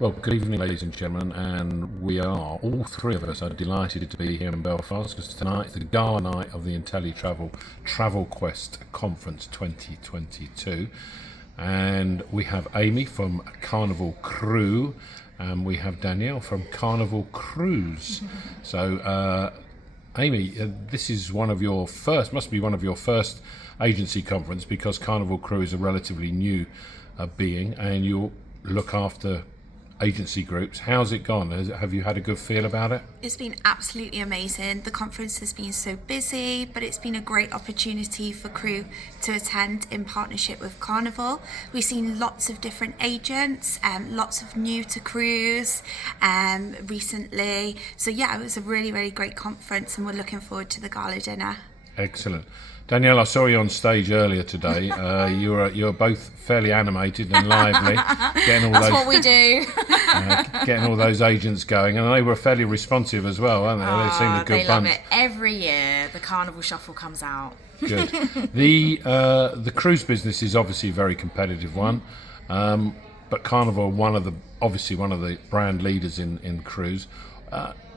Well, good evening, ladies and gentlemen, and we are, all three of us are delighted to be here in Belfast because tonight's the gala night of the Inteletravel Travel Quest Conference 2022. And we have Aimee from Carnival Crew, and we have Danielle from Carnival Cruise. So, Aimee, this is must be one of your first agency conference because Carnival Crew is a relatively new being, and you look after agency groups. How's it gone? Have you had a good feel about it? It's been absolutely amazing. The conference has been so busy, but it's been a great opportunity for crew to attend in partnership with Carnival. We've seen lots of different agents, lots of new to cruise recently. So yeah, it was a really, really great conference and we're looking forward to the gala dinner. Excellent. Danielle, I saw you on stage earlier today. You were both fairly animated and lively, That's what we do. getting all those agents going, and they were fairly responsive as well, weren't they? They seemed a good They bunch. love it. Every year, the Carnival Shuffle comes out. Good. The cruise business is obviously a very competitive one, but Carnival, one of the brand leaders in cruise.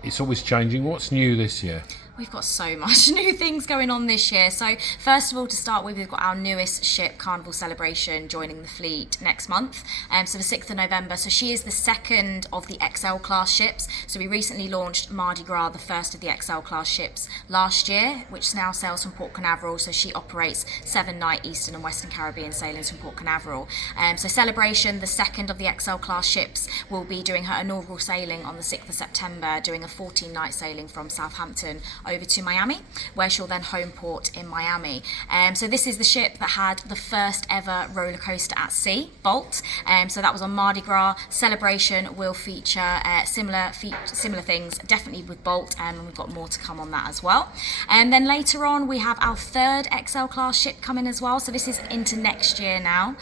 It's always changing. What's new this year? We've got so much new things going on this year. So first of all, to start with, we've got our newest ship, Carnival Celebration, joining the fleet next month. So the 6th of November. So she is the second of the XL class ships. So we recently launched Mardi Gras, the first of the XL class ships last year, which now sails from Port Canaveral. So she operates 7-night Eastern and Western Caribbean sailings from Port Canaveral. So Celebration, the second of the XL class ships, will be doing her inaugural sailing on the 6th of September, doing a 14-night sailing from Southampton over to Miami, where she'll then home port in Miami. So this is the ship that had the first ever roller coaster at sea, Bolt. So that was on Mardi Gras. Celebration will feature similar things, definitely with Bolt, and we've got more to come on that as well. And then later on, we have our third XL class ship coming as well. So this is into next year now.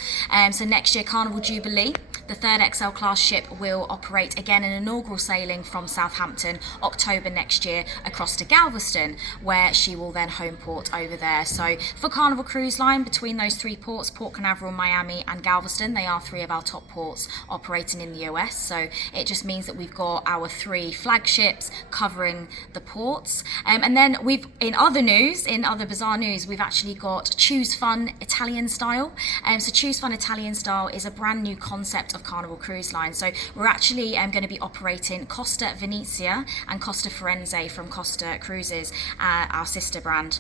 So next year, Carnival Jubilee. The third XL class ship will operate again an inaugural sailing from Southampton October next year across to Galveston, where she will then home port over there. So for Carnival Cruise Line, between those three ports, Port Canaveral, Miami and Galveston, they are three of our top ports operating in the US. So it just means that we've got our three flagships covering the ports. And then in other bizarre news, we've actually got Choose Fun Italian Style. So Choose Fun Italian Style is a brand new concept of Carnival Cruise Line. So we're actually going to be operating Costa Venezia and Costa Firenze from Costa Cruises, our sister brand.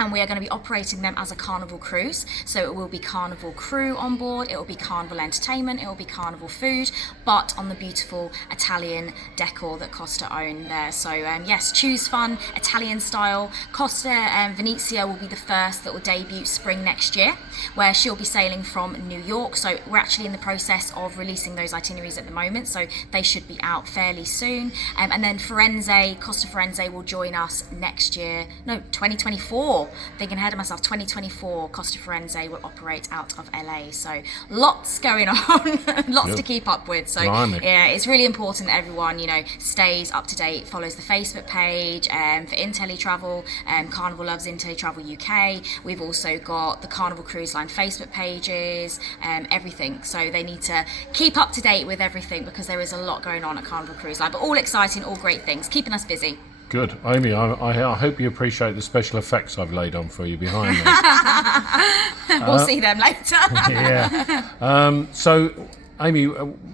And we are going to be operating them as a Carnival cruise. So it will be Carnival Crew on board, it will be Carnival Entertainment, it will be Carnival Food, but on the beautiful Italian decor that Costa own there. So yes, Choose Fun, Italian style. Costa Venezia will be the first that will debut spring next year, where she'll be sailing from New York. So we're actually in the process of releasing those itineraries at the moment, so they should be out fairly soon. And then Costa Firenze will join us next year, 2024. Thinking ahead of myself, 2024, Costa Firenze will operate out of LA. So lots going on, lots to keep up with. So yeah, it's really important that everyone, stays up to date, follows the Facebook page for Inteletravel. Carnival loves Inteletravel UK. We've also got the Carnival Cruise Line Facebook pages, everything. So they need to keep up to date with everything because there is a lot going on at Carnival Cruise Line, but all exciting, all great things, keeping us busy. Good. Aimee, I hope you appreciate the special effects I've laid on for you behind me. We'll see them later. Yeah. So, Aimee,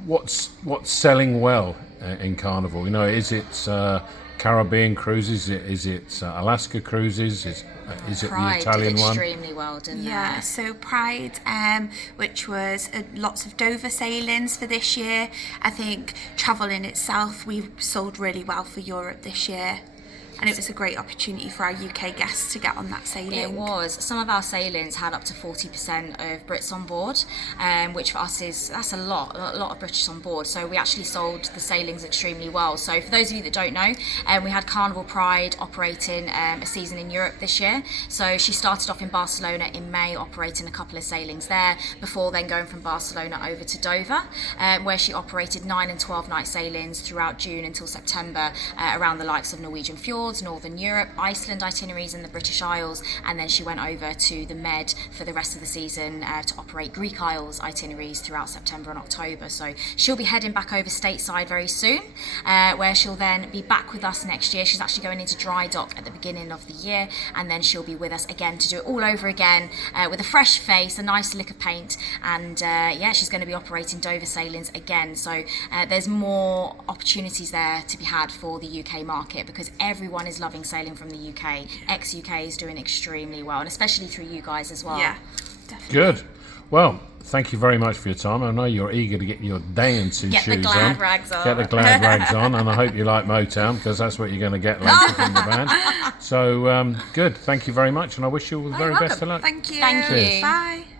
what's selling well in Carnival? Is it Caribbean cruises? Is it Alaska cruises? Is it Pride the Italian did one? extremely well, didn't Yeah, they? so Pride, which was lots of Dover sailings for this year. I think travel in itself, we've sold really well for Europe this year. And it was a great opportunity for our UK guests to get on that sailing. It was. Some of our sailings had up to 40% of Brits on board, which for us that's a lot of British on board. So we actually sold the sailings extremely well. So for those of you that don't know, we had Carnival Pride operating a season in Europe this year. So she started off in Barcelona in May, operating a couple of sailings there, before then going from Barcelona over to Dover, where she operated 9 and 12 night sailings throughout June until September around the likes of Norwegian Fjords, towards Northern Europe, Iceland itineraries in the British Isles, and then she went over to the Med for the rest of the season to operate Greek Isles itineraries throughout September and October. So she'll be heading back over stateside very soon, where she'll then be back with us next year. She's actually going into dry dock at the beginning of the year, and then she'll be with us again to do it all over again with a fresh face, a nice lick of paint, and yeah, she's going to be operating Dover sailings again. So there's more opportunities there to be had for the UK market, because everyone is loving sailing from the UK. Ex-UK is doing extremely well, and especially through you guys as well. Yeah, definitely. Good. Well, thank you very much for your time. I know you're eager to get your dancing Get the shoes glad on. rags on. Get the glad rags on, and I hope you like Motown, because that's what you're going to get later from the band. So, good. Thank you very much, and I wish you all the very best of luck. Thank you. Thank you. Bye.